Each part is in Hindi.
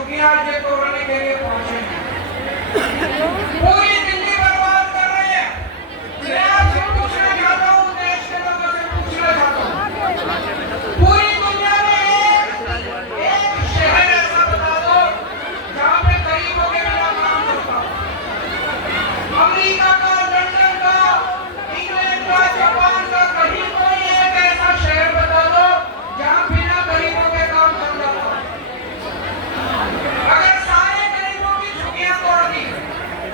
झुग्गियां आज ये तोड़ने के लिए पहुंचे हैं। पूरी दिल्ली बर्बाद कर रहे हैं। मैं आपसे पूछना चाहता हूँ, देश के लोगों से पूछना चाहता हूँ, पूरी दुनिया में एक शहर ऐसा बता दो जहाँ पे गरीबों के बिना काम चलता हो। अमेरिका का, लंदन का, इंग्लैंड का, जापान का, कहीं कोई एक ऐसा शहर बता दो जहाँ बिना गरीबों के काम चल जाता हो। अगर सारे गरीबों की झुग्गियां तोड़ दी,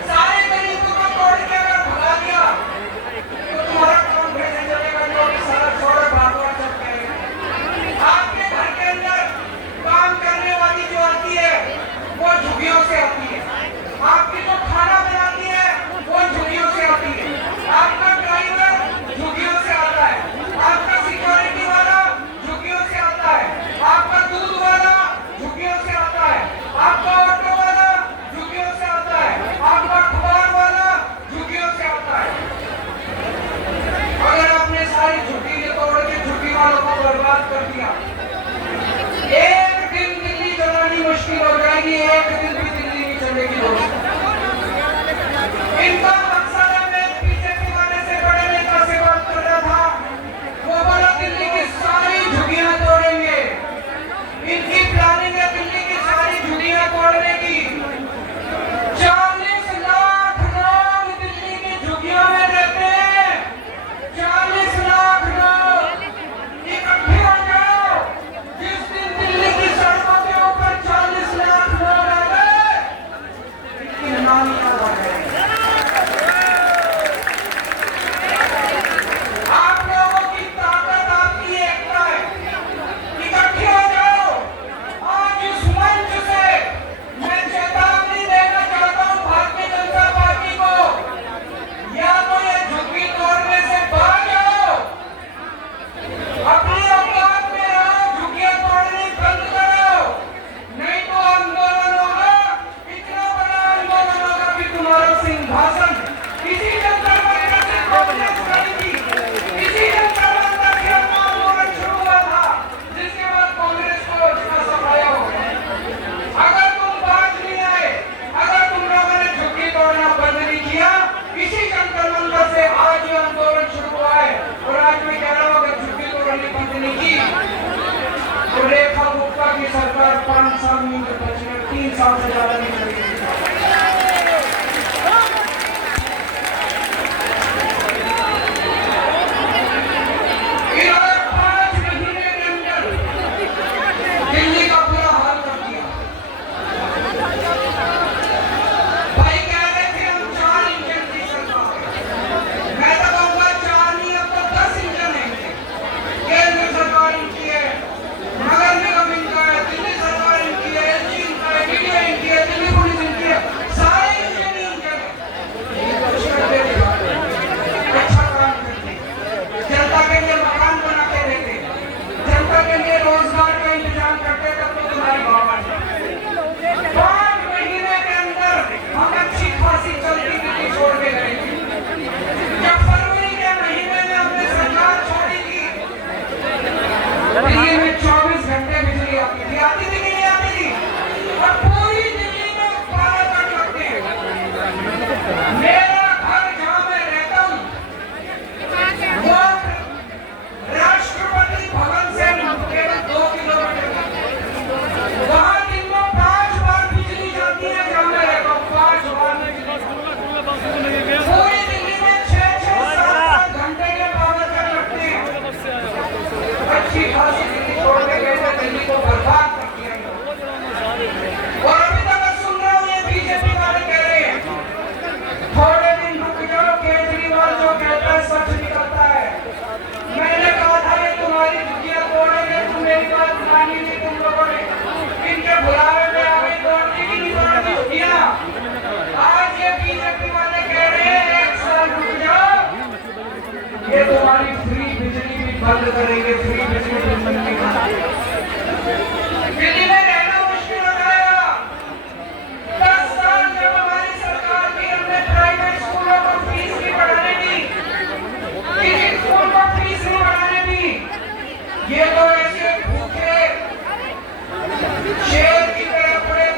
सारे गरीबों को तोड़ के अगर भगा दिया, तो तुम्हारा काम कैसे चलेगा? जो भी सड़क छोड़े भागवा सकते हैं। आपके घर के अंदर काम करने वाली जो आती है वो झुग्गियों से आती है। आपकी जो खाना बनाती है वो झुग्गियों से आती है। आपका ड्राइवर झुग्गियों से आता है। आपका सिक्योरिटी वाला झुग्गियों से आता है। आपका दूध वाला झुग्गियों से आता है। आपका ऑटो वाला झुग्गियों से आता है। आपका अखबार वाला झुग्गियों से आता है। अगर आपने सारी झुग्गी के तोड़ के झुग्गी वालों को बर्बाद कर दिया, एक दिन दिल्ली चलानी मुश्किल हो जाएगी। एक दिन भी दिल्ली नहीं चलेगी दोस्तों। इनका मकसद है, मैं बीजेपी वाले से, बड़े नेता से बात कर रहा था, वो बोला दिल्ली की सारी झुग्गियां तोड़ेंगे। इनकी प्लानिंग है दिल्ली की सारी झुग्गियां तोड़ने की। 40 लाख लोग दिल्ली की झुग्गियों में रहते हैं। 40 लाख लोग इकट्ठे हो जाओ। जिस दिन दिल्ली की सड़कों के ऊपर 40 लाख लोग आ गए, इनकी नानियां बढ़ गई। आप लोगों की ताकत आपकी एकता है। इकट्ठे हो जाओ। आज इस मंच से मैं चेतावनी देना चाहता हूँ भारतीय जनता पार्टी को, या तो ये झुग्गी तोड़ने से बाहर जाओ, अपनी औकात में रहो, झुग्गियां तोड़नी बंद करो, नहीं तो आंदोलन होगा। इतना बड़ा आंदोलन होगा कि तुम्हारा सिंहासन किसी जंतर मंतर से कांग्रेस करेगी। किसी जंतर मंतर के आंदोलन शुरू हुआ था, जिसके बाद कांग्रेस को उसका सफाया हो गया। अगर तुम बाज नहीं आए, अगर तुम लोगों ने झुग्गी तोड़ना बंद नहीं किया, इसी जंतर मंतर से आज ये आंदोलन शुरू हुआ है। और आज मैं कह रहा हूँ, अगर झुग्गी तोड़नी बंद नहीं की तो रेखा गुप्ता की सरकार 5 साल में बचने 3 साल से ज्यादा नहीं चलेगी। इन्होंने 5 महीने के अंदर दिल्ली का बुरा हाल कर दिया। भाई कह रहे थे हम 4 इंजन की सरकार है। मैं तो कहूँगा 4 नहीं, अब तो 10 इंजन है। केंद्र सरकार इनकी है, नगर निगम इनका है, दिल्ली सरकार इनकी है, एलजी इनका है, मीडिया इनकी है, दिल्ली पुलिस इनकी है, सारे इंजन ही इंजन है। ये कुछ करते नहीं, अच्छा काम करते, जनता के लिए मकान बना के देते, जनता के लिए रोजगार का इंतजाम करते, तब तो तुम्हारी बात है। 5 महीने के अंदर हम अच्छी खासी चलती दिल्ली छोड़ के गए थे। जब फरवरी के महीने में हमने सरकार छोड़ी थी, दिल्ली में 24 घंटे बिजली आती थी। आती थी कि नहीं आती थी? और पूरी दिल्ली में 12 कट लगते हैं। मेरा घर जहाँ मैं रहता हूँ वो राष्ट्रपति भवन से केवल 2 किलोमीटर है। वहाँ दिन में 5 बार बिजली जाती है। जहाँ मैं रहता हूँ 5 बार बिजली। पूरी दिल्ली में 6-7 घंटे के पावर कट लगते हैं। अच्छी खासी दिल्ली छोड़ के गए थे, दिल्ली को बर्बाद कर दिया। और अभी तक मैं सुन रहा हूँ ये बीजेपी वाले कह रहे हैं थोड़े दिन रुक जाओ, केजरीवाल जो कहता है सच निकलता है। मैंने कहा था ये तुम्हारी झुग्गियां तोड़ेंगे, तुम मेरी बात मानी थी तुम लोगों ने। इनके बुलावे में आ गई, तोड़ती की नहीं तोड़ती झुग्गियां। आज ये बीजेपी वाले कह रहे हैं 1 साल रुक जाओ, ये तुम्हारी फ्री बिजली भी बंद करेंगे। फ्री बिजली बंद दिल्ली में रहना मुश्किल हो जाएगा। 10 साल जब हमारी सरकार थी, हमने प्राइवेट स्कूलों को फीस नहीं बढ़ाने दी, किसी स्कूल को फीस नहीं बढ़ाने दी। ये तो ऐसे भूखे शेर की तरह पड़े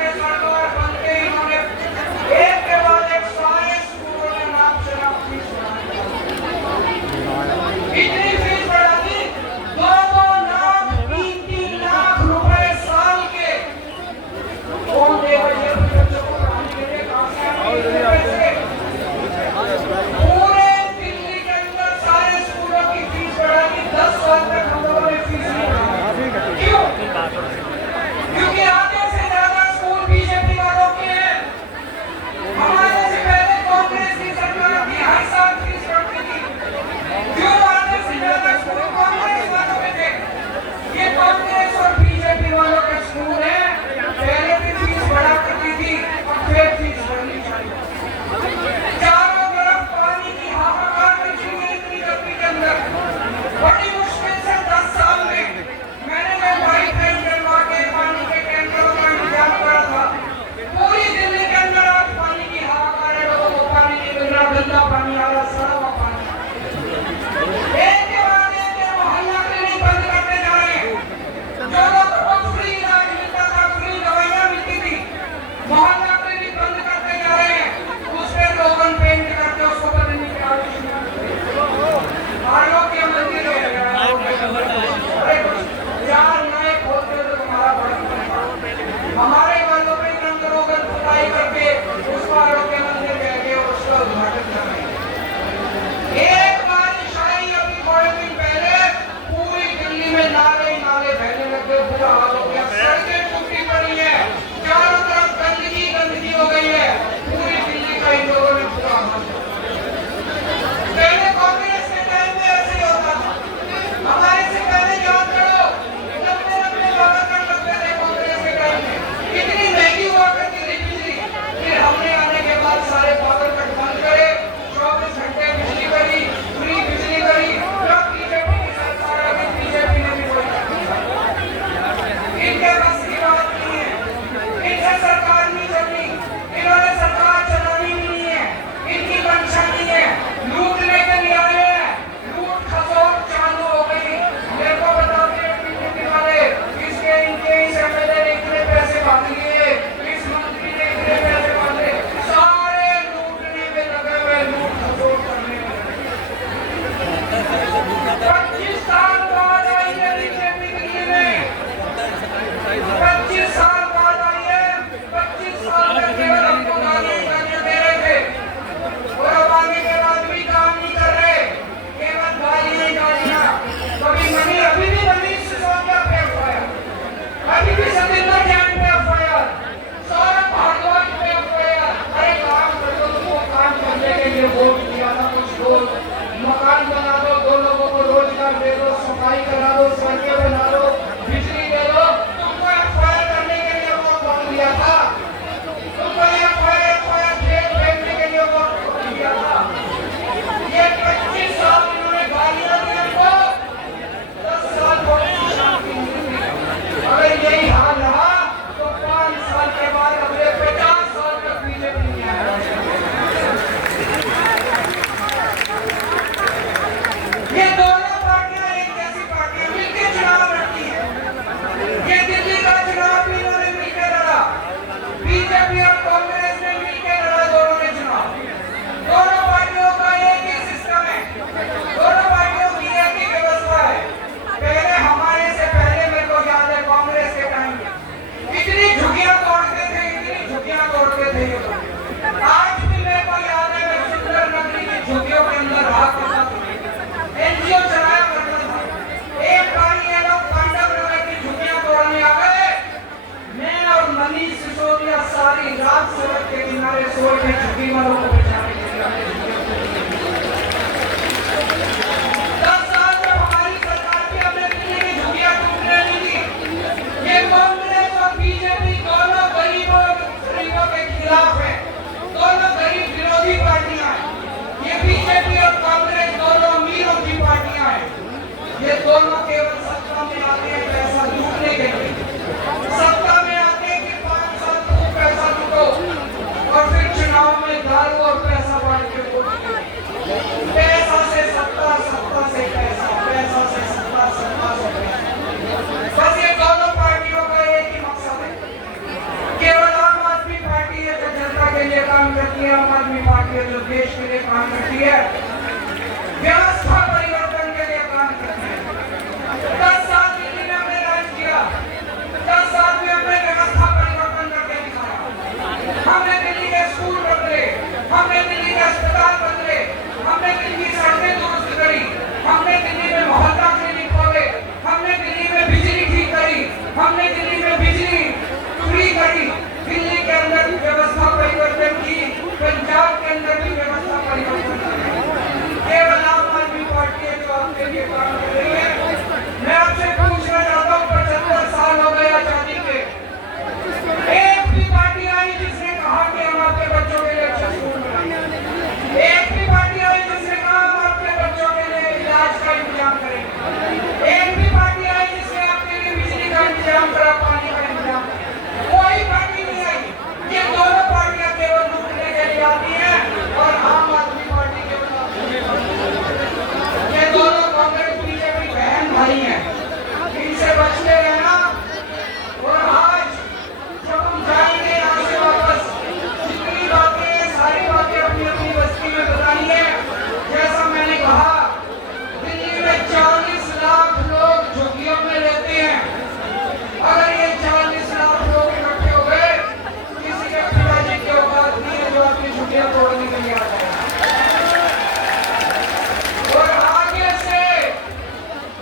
सारी रात सड़क के किनारे सोए थे झुग्गी वालों को बचाने के लिए हमने झुग्गियों को दिया। 10 साल में हमारी सरकार की हमने दिल्ली की झुग्गियां टूटने नहीं दी। ये कांग्रेस और बीजेपी दोनों गरीबों के खिलाफ है, दोनों गरीब विरोधी पार्टियां हैं। ये बीजेपी और कांग्रेस दोनों अमीरों की पार्टियां हैं। ये दोनों केवल सत्ता में आते हैं पैसा लूटने के लिए, सत्ता में आते हैं कि 5 साल तक पैसा लूटो और फिर चुनाव में दारू और पैसा बांट के वोट दो। पैसा से सत्ता, सत्ता से पैसा, पैसा से सत्ता, सत्ता से पैसा। बस ये दोनों पार्टियों का एक ही मकसद है। केवल आम आदमी पार्टी है जो जनता के लिए काम करती है, आम आदमी पार्टी है जो देश के लिए काम करती है, व्यवस्था परिवर्तन के लिए काम करती है। 10 साल दिल्ली में हमने राज किया, 10 साल में हमने व्यवस्था परिवर्तन करके दिखाया। हमने दिल्ली के स्कूल बदले, हमने दिल्ली के अस्पताल बदले, हमने दिल्ली की सड़कें दुरुस्त करी, हमने दिल्ली में मोहल्ला क्लिनिक खोले, हमने दिल्ली में बिजली ठीक करी, हमने दिल्ली में बिजली फ्री करी, दिल्ली के अंदर व्यवस्था परिवर्तन की, पंजाब के अंदर भी व्यवस्था परिवर्तन की। केवल आम आदमी पार्टी है जो आपके लिए काम कर रही है। मैं आपसे पूछना चाहता हूँ, 75 साल हो गए आजादी के, एक भी पार्टी आई जिसने कहा कि हम आपके बच्चों के लिए अच्छा स्कूल बनाएंगे? एक भी पार्टी आई जिसने कहा हम आपके बच्चों के लिए इलाज का इंतजाम करेंगे? एक भी पार्टी आई जिसने आपके लिए बिजली का इंतजाम करा, पानी का इंतजाम करा? कोई पार्टी नहीं आई। ये दोनों पार्टियां केवल लूटने के लिए आती हैं और आम आदमी पार्टी केवल ये दोनों कांग्रेस बीजेपी बहन भाई हैं, इनसे बचते रहना। और आज जब हम जाएंगे यहाँ से वापस, जितनी बातें सारी बातें अपनी अपनी बस्ती में बताइए। जैसा मैंने कहा, दिल्ली में 40 लाख लोग झुग्गियों में रहते हैं। अगर ये 40 लाख लोग इकट्ठे हो गए, किसी के पिताजी की औकात नहीं है जो अपनी झुग्गियां तोड़ने के लिए आ जाए। और आगे से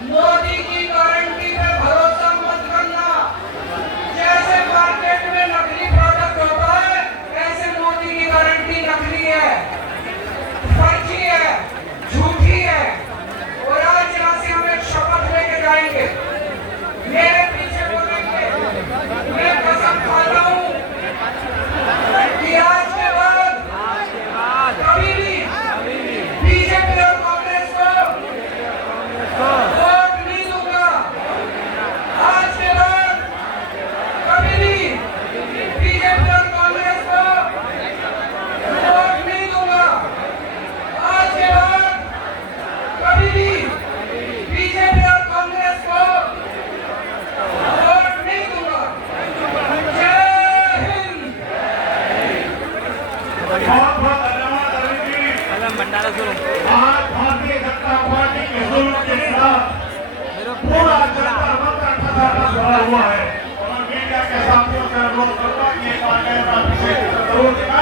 मोदी की गारंटी पे भरोसा मत करना। जैसे मार्केट में नकली प्रोडक्ट होता है, ऐसे मोदी की गारंटी नकली है, फर्जी है, झूठी है। और आज यहाँ से हम एक शपथ लेके जाएंगे, मेरे पीछे बोलेंगे, मैं कसम खाता हूँ कि आज के बाद कभी भी बीजेपी और कांग्रेस को वोट नहीं दूंगा। आज के बाद कभी भी बीजेपी और कांग्रेस को वोट नहीं दूंगा। आज के बाद कभी भी बीजेपी और कांग्रेस को वोट नहीं दूंगा। जय हिंद। बहुत बहुत धन्यवाद अरविंद जी। आज भारतीय जनता पार्टी के जुल्म के खिलाफ पूरा जनता मंच हुआ है और मीडिया के साथियों से अनुरोध करता कि एक बार कैमरा पीछे जरूर दिखाएं।